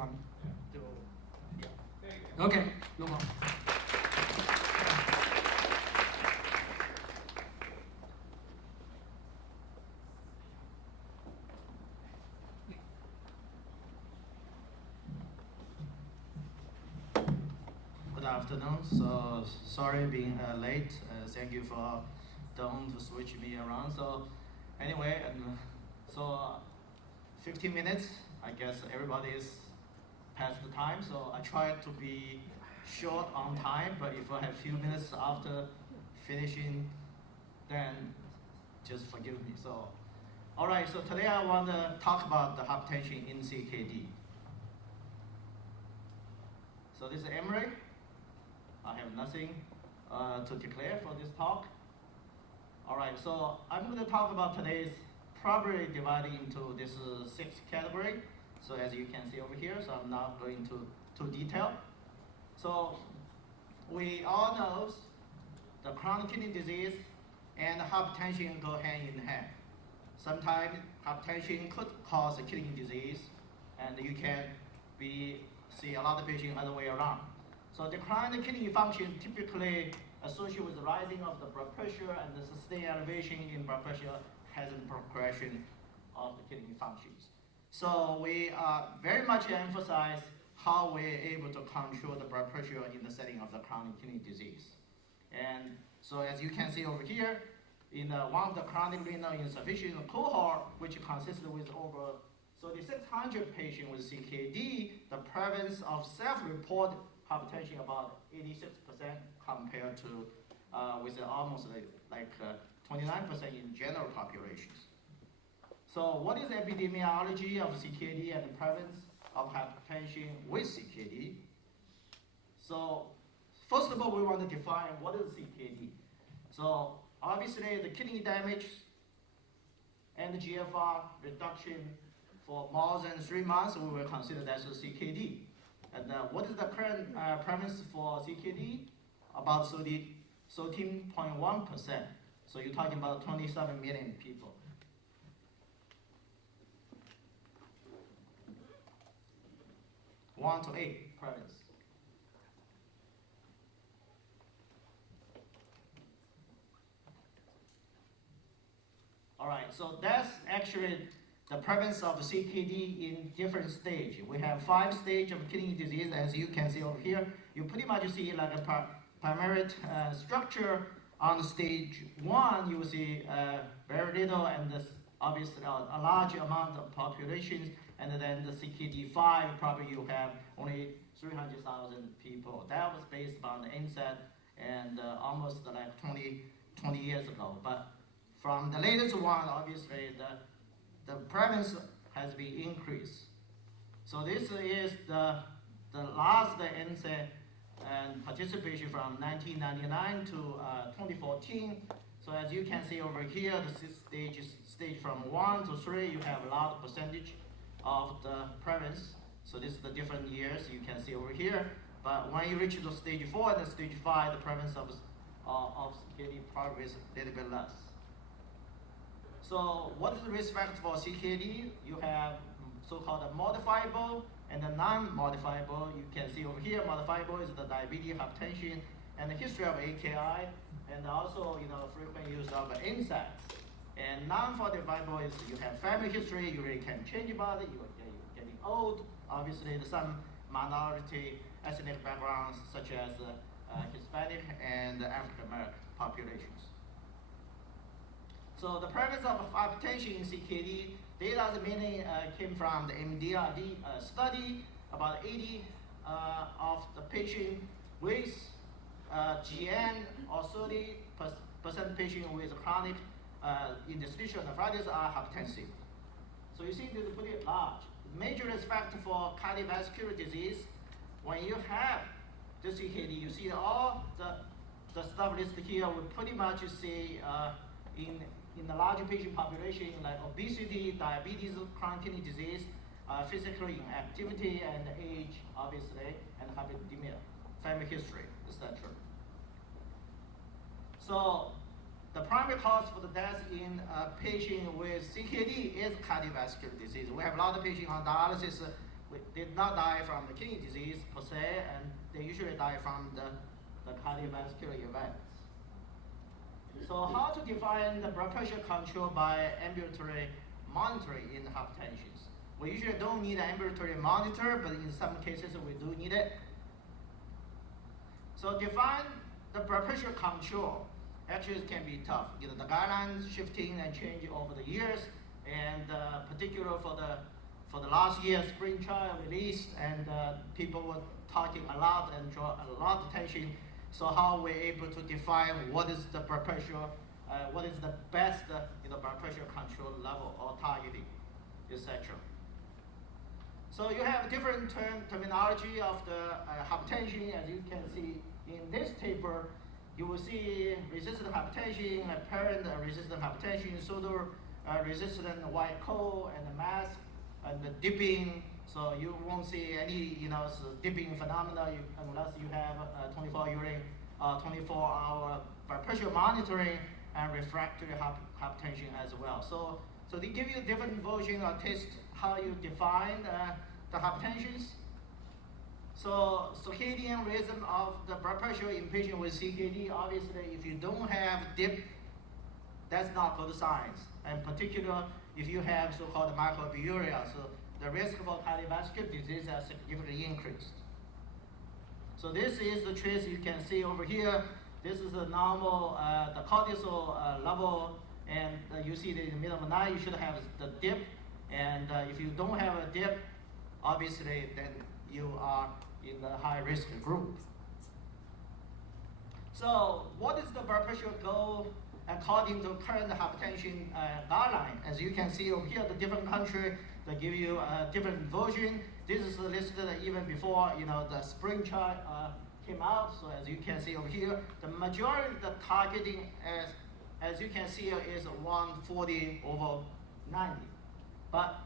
everyone. Yeah. Okay, no more. Good afternoon. So sorry being late. Thank you for Don to switch me around. So anyway, 15 minutes. I guess everybody is past the time. So I try to be short on time. But if I have few minutes after finishing, then just forgive me. So all right. So today I want to talk about the hypertension in CKD. So this is Emery. I have nothing to declare for this talk. All right, so I'm going to talk about today's probably divided into this 6 category. So as you can see over here, so I'm not going to detail. So we all know the chronic kidney disease and hypertension go hand in hand. Sometimes hypertension could cause a kidney disease, and you can see a lot of patients other way around. So decline in kidney function typically associated with the rising of the blood pressure, and the sustained elevation in blood pressure has a progression of the kidney functions. So we very much emphasize how we're able to control the blood pressure in the setting of the chronic kidney disease. And so as you can see over here, in one of the chronic renal insufficiency cohort, which consisted with over 3,600 patients with CKD, the prevalence of self-reported hypertension about 86% compared to with almost like 29% in general populations. So what is the epidemiology of CKD and the prevalence of hypertension with CKD? So first of all, we want to define what is CKD. So obviously the kidney damage and the GFR reduction for more than 3 months, we will consider that as CKD. And what is the current prevalence for CKD? About 13.1%. So you're talking about 27 million people. One to 8 prevalence. All right, so that's actually the prevalence of CKD in different stages. We have 5 stages of kidney disease, as you can see over here. You pretty much see like a primary structure. On stage 1, you will see very little, and obviously a large amount of populations. And then the CKD 5, probably you have only 300,000 people. That was based on the NSAID and almost like 20 years ago. But from the latest one, obviously the prevalence has been increased. So this is the last NSAID and participation from 1999 to 2014. So as you can see over here, the stage from 1 to 3, you have a lot of percentage of the prevalence. So this is the different years you can see over here. But when you reach to stage 4 and stage 5, the prevalence of CKD probably is a little bit less. So what is the risk factor for CKD? You have so-called modifiable and the non-modifiable. You can see over here, modifiable is the diabetes, hypertension, and the history of AKI, and also frequent use of NSAIDs. And non-modifiable is you have family history, you really can change about it, you're getting old. Obviously, there's some minority ethnic backgrounds such as Hispanic and African American populations. So the prevalence of hypertension in CKD, data mainly came from the MDRD study. About 80 of the patients with GN or 30% patients with chronic interstitial nephritis are hypertensive. So you see this is pretty large. Major risk factor for cardiovascular disease, when you have the CKD, you see all the stuff listed here, we pretty much see in the larger patient population, like obesity, diabetes, chronic kidney disease, physical inactivity, and age, obviously, and hyperlipidemia, family history, etc. So the primary cause for the death in a patient with CKD is cardiovascular disease. We have a lot of patients on dialysis did not die from the kidney disease per se, and they usually die from the cardiovascular events. So how to define the blood pressure control by ambulatory monitoring in hypertension? We usually don't need an ambulatory monitor, but in some cases we do need it. So define the blood pressure control. Actually, it can be tough. You know, the guidelines shifting and changing over the years, and particular for the last year spring trial released, and people were talking a lot and draw a lot of attention. So how we're able to define what is the blood pressure, what is the best blood pressure control level or targeting, etc. So you have different terminology of the hypertension, as you can see in this table. You will see resistant hypertension, apparent resistant hypertension, pseudo resistant white coat, and the mask, and the dipping. So you won't see any dipping phenomena unless you have 24-hour blood pressure monitoring and refractory hypertension as well. So they give you different version or test how you define the hypertensions. So circadian rhythm of the blood pressure in patient with CKD, obviously if you don't have dip, that's not good signs. And particular if you have so-called microbiuria, so the risk for cardiovascular disease has significantly increased. So this is the trace you can see over here. This is the normal, the cortisol level, and you see that in the middle of the night you should have the dip, and if you don't have a dip, obviously then you are in the high risk group. So what is the blood pressure goal according to current hypertension guideline? As you can see over here, the different country, they give you a different version. This is listed even before the spring chart came out. So as you can see over here, the majority of the targeting, as you can see, is 140/90. But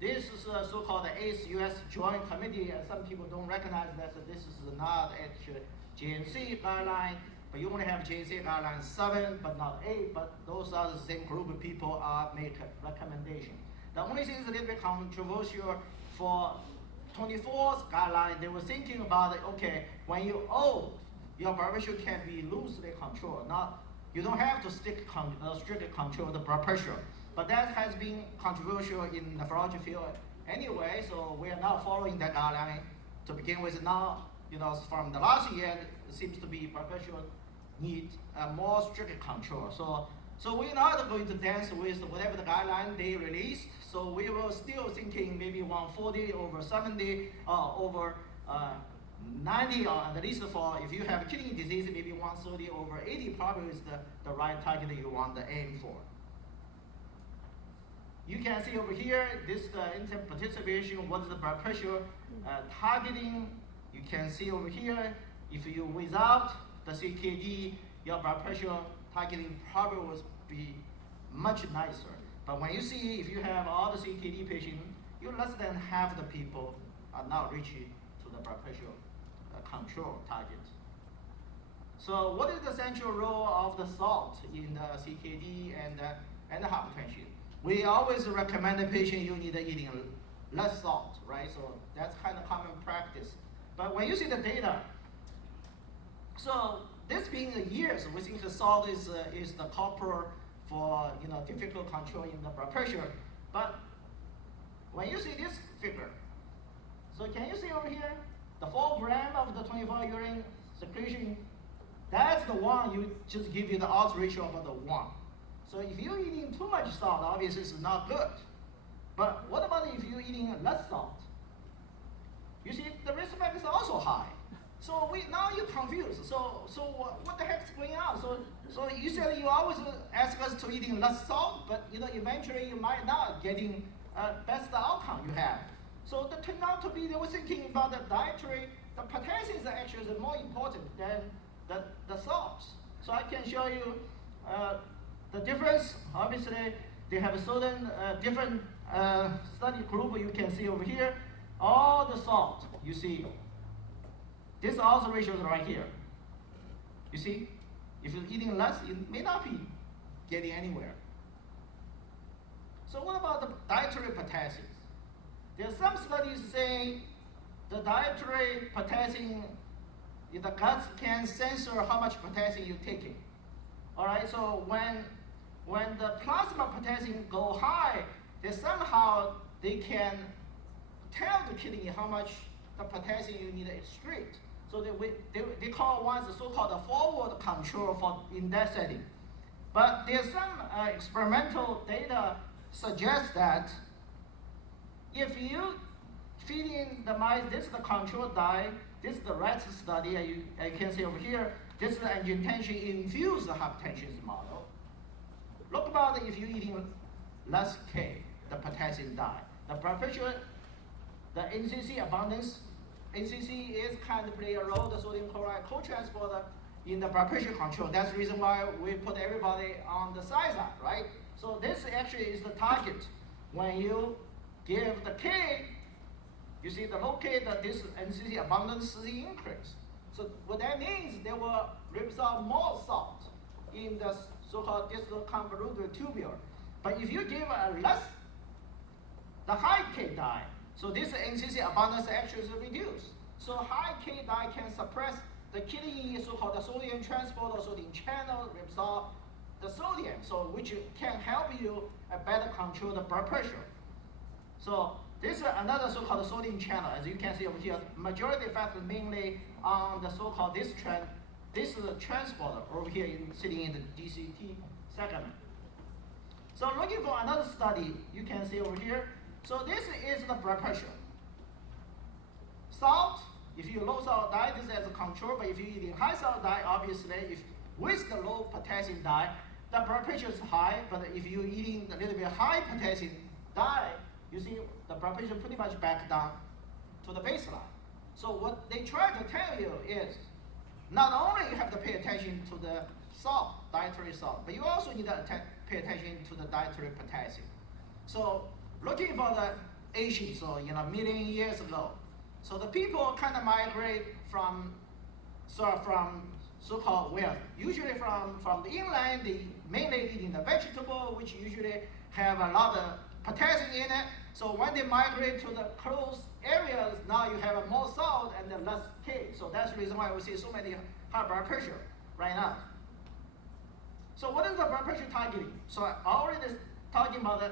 this is so-called the ACE-US Joint Committee, and some people don't recognize that this is not actually GNC guideline, but you only have GNC guideline 7, but not 8, but those are the same group of people make a recommendation. The only thing is a little bit controversial for 24's guideline. They were thinking about it, okay, when you're old, your blood pressure can be loosely controlled. You don't have to strictly control the blood pressure. But that has been controversial in the nephrology field anyway, so we are now following that guideline to begin with. Now, from the last year, it seems to be blood pressure need more strict control. So we're not going to dance with whatever the guideline they released. So we were still thinking maybe 140/70 over 90, or at least for if you have kidney disease, maybe 130/80 probably is the right target that you want to aim for. You can see over here, this intent participation, what's the blood pressure targeting. You can see over here, if you without the CKD, your blood pressure targeting probably will be much nicer. But when you see, if you have all the CKD patients, you less than half the people are not reaching to the blood pressure control target. So what is the central role of the salt in the CKD and the hypertension? We always recommend the patient you need eating less salt, right? So that's kind of common practice. But when you see the data, so this being the years, we think the salt is the culprit for difficult controlling the blood pressure. But when you see this figure, so can you see over here, the 4 gram of the 24 urine secretion, that's the one you just give you the odds ratio of the 1. So if you're eating too much salt, obviously it's not good. But what about if you're eating less salt? You see, the risk factor is also high. So now you're confused. So what the heck is going on? So usually you always ask us to eating less salt, but eventually you might not getting best outcome you have. So that turned out to be they were thinking about the dietary. The potassium is actually more important than the salts. So I can show you the difference. Obviously, they have a certain different study group. You can see over here, all the salt. You see, this odds ratio is right here. You see, if you're eating less, you may not be getting anywhere. So what about the dietary potassium? There are some studies saying the dietary potassium in the gut can censor how much potassium you're taking. All right, so when the plasma potassium go high, they can tell the kidney how much the potassium you need to excrete. So they call one the so-called forward control in that setting. But there's some experimental data suggests that if you feed in the mice, this is the control diet, this is the rat study, you can see over here, this is the angiotensin-infused hypertension model. Look about if you're eating less K, the potassium diet. The blood pressure, the NCC abundance, NCC is kind of play a role, the sodium chloride co-transporter in the blood pressure control. That's the reason why we put everybody on the side, right? So this actually is the target. When you give the K, you see the low K, this NCC abundance increase. So what that means, they will reabsorb more salt in the so-called distal convoluted tubule. But if you give the high K diet, so this NCC abundance actually is reduced. So high K diet can suppress the kidney so-called the sodium transport or sodium channel, reabsorb the sodium, so which can help you better control the blood pressure. So this is another so-called sodium channel. As you can see over here, majority effect is mainly on the so-called this is a transporter over here sitting in the DCT segment. So looking for another study, you can see over here. So this is the blood pressure. Salt, if you low salt diet, this is as a control, but if you're eating high salt diet, obviously, with the low potassium diet, the blood pressure is high, but if you're eating a little bit high potassium diet, you see the blood pressure pretty much back down to the baseline. So what they try to tell you is, not only you have to pay attention to the salt, dietary salt, but you also need to pay attention to the dietary potassium. So looking for the Asian, so million years ago, so the people kind of migrate from so-called where usually from the inland, they mainly eating the vegetable, which usually have a lot of potassium in it. So when they migrate to the close areas, now you have more salt and then less K. So that's the reason why we see so many high blood pressure right now. So what is the blood pressure targeting? So I already talking about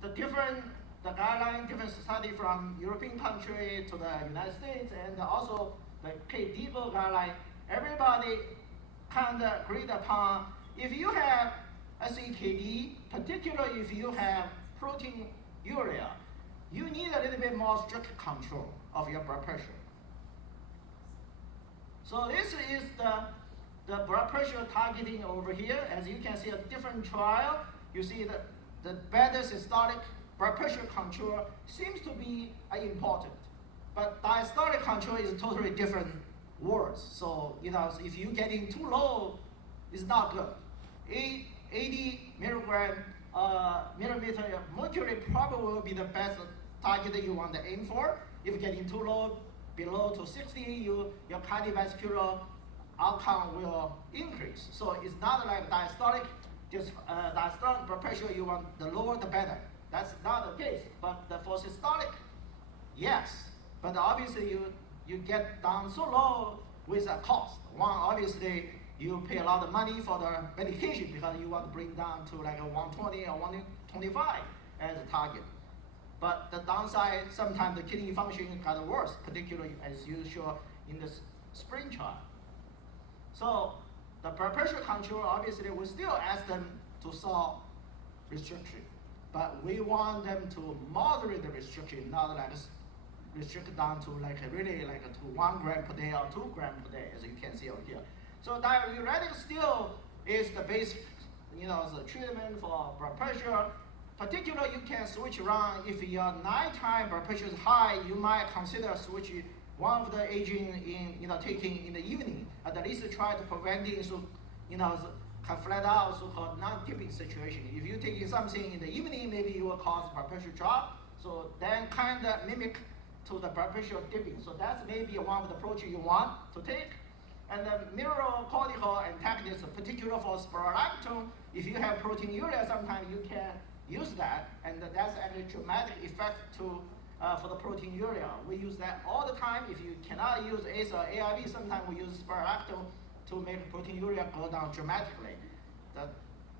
the guideline, different study from European country to the United States, and also the KDIGO guideline. Everybody kind of agreed upon, if you have SEKD, particularly if you have proteinuria, you need a little bit more strict control of your blood pressure. So this is the blood pressure targeting over here. As you can see, a different trial. You see the better systolic blood pressure control seems to be important, but diastolic control is totally different words. So if you're getting too low, it's not good. 80 millimeter of mercury probably will be the best target that you want to aim for. If you're getting too low, below to 60, your cardiovascular outcome will increase. So it's not like diastolic, just diastolic blood pressure, you want the lower the better. That's not the case. But for systolic, yes. But obviously you get down so low with a cost. One, obviously, you pay a lot of money for the medication because you want to bring down to like a 120 or 125 as a target. But the downside, sometimes the kidney function got worse, particularly as you show in the spring trial. So the blood pressure control, obviously, we still ask them to solve restriction. But we want them to moderate the restriction, not like restrict down to like really like to 1 gram per day or 2 grams per day, as you can see over here. So diuretic still is the basic, the treatment for blood pressure. Particularly, you can switch around. If your nighttime blood pressure is high, you might consider switching one of the agent in taking in the evening. At least try to prevent it, so can flat out so-called non-tipping situation. If you're taking something in the evening, maybe it will cause blood pressure drop. So then kind of mimic to the blood pressure dipping. So that's maybe one of the approaches you want to take. And the mineralocortical antagonist, particular for spironolactone, if you have proteinuria, sometimes you can use that, and that's actually dramatic effect to for the proteinuria. We use that all the time. If you cannot use ACE or ARB, sometimes we use spironolactone to make proteinuria go down dramatically. The,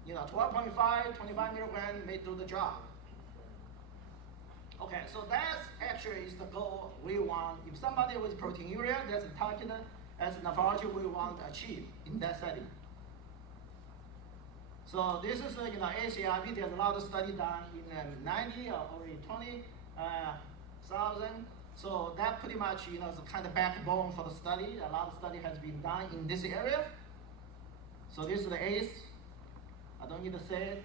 12.5, 25 milligrams may do the job. Okay, so that's actually is the goal we want. If somebody with proteinuria, that's the target as nephrology we want to achieve in that setting. So this is, ACRB, there's a lot of study done in 90 or only 20,000. So that pretty much, is the kind of backbone for the study. A lot of study has been done in this area. So this is the ACE. I don't need to say it.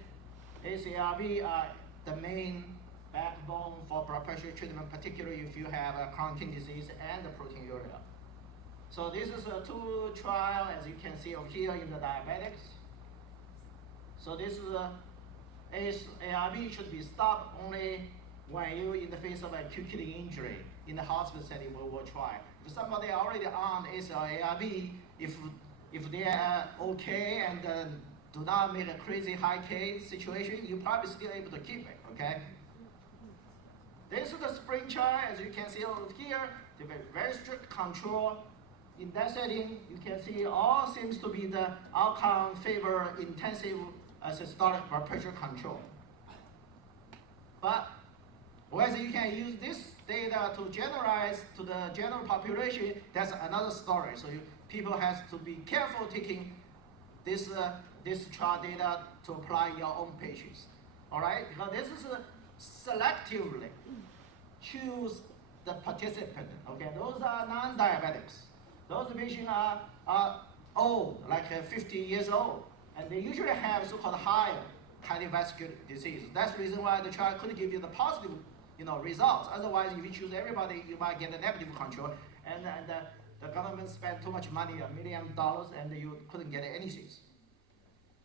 ACRB are the main backbone for blood pressure treatment, particularly if you have a chronic kidney disease and the proteinuria. So this is a two trial, as you can see over here in the diabetics. So this is ACE ARB should be stopped only when you're in the face of acute kidney injury. In the hospital setting, we will try. If somebody already on ACE or ARB, if they are okay and do not make a crazy high K situation, you're probably still able to keep it, okay? This is the spring chart, as you can see over here, the very strict control. In that setting, you can see all seems to be the outcome favor intensive systolic blood pressure control. But whether you can use this data to generalize to the general population, that's another story. So people have to be careful taking this trial data to apply your own patients. All right, because this is selectively choose the participant. Okay, those are non-diabetics. Those patients are old, like 50 years old, and they usually have so-called higher cardiovascular disease. That's the reason why the trial couldn't give you the positive, results. Otherwise, if you choose everybody, you might get a negative control, and the government spent too much money, $1 million, and you couldn't get anything.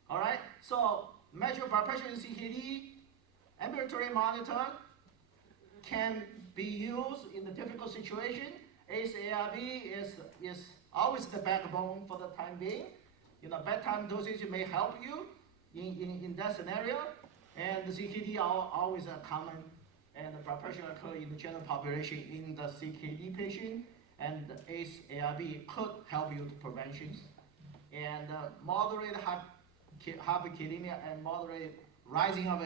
All right, so measure blood pressure in CKD, ambulatory monitor can be used in the difficult situation. ACE-ARB is always the backbone for the time being. Bedtime dosage may help you in that scenario, and the CKD are always common, and the blood pressure occur in the general population in the CKD patient, and the ACE-ARB could help you to prevention. And moderate hyperkalemia and moderate rising of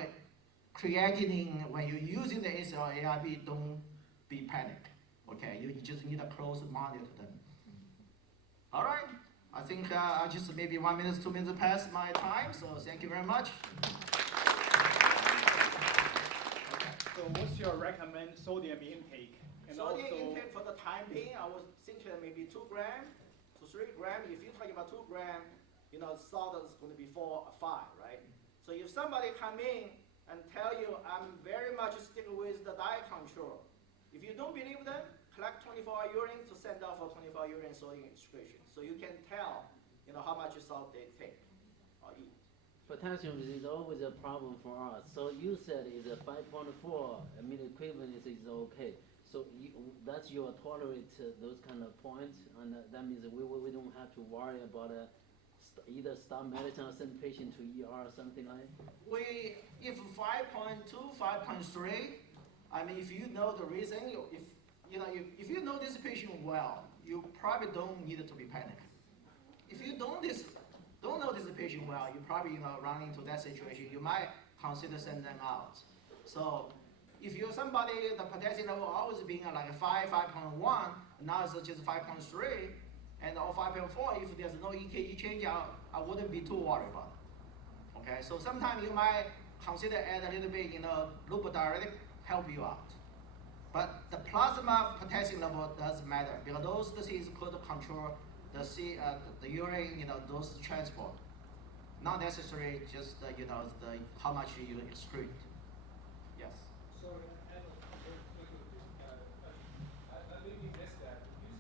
creatinine when you're using the ACE or ARB, don't be panicked. Okay, you just need a close monitor them. All right, I think I just maybe 1 minute, 2 minutes past my time, so thank you very much. So what's your recommended sodium intake? And sodium intake for the time being, I was thinking maybe 2 grams to 3 grams. If you're talking about 2 grams, salt is going to be 4 or 5, right? So if somebody come in and tell you, I'm very much sticking with the diet control, if you don't believe them, collect 24-hour urine to send out for 24-hour urine sodium excretion. So you can tell, how much salt they take or eat. Potassium is always a problem for us. So you said is a 5.4 amino equivalent is okay. So that's your tolerate those kind of points, and that means we don't have to worry about either stop medicine or send patient to ER or something like. If 5.2, 5.3. I mean, if you know the reason, if you know this patient well, you probably don't need to be panicked. If you don't know this patient well, you probably run into that situation. You might consider sending them out. So if you're somebody, the potassium level always being like 5, 5.1, now it's just 5.3, and or 5.4, if there's no EKG change, I wouldn't be too worried about it. Okay, so sometimes you might consider add a little bit, loop diuretic, help you out. But the plasma potassium level does matter because those diseases could control the urine, those transport. Not necessarily just, how much you excrete. Yes. So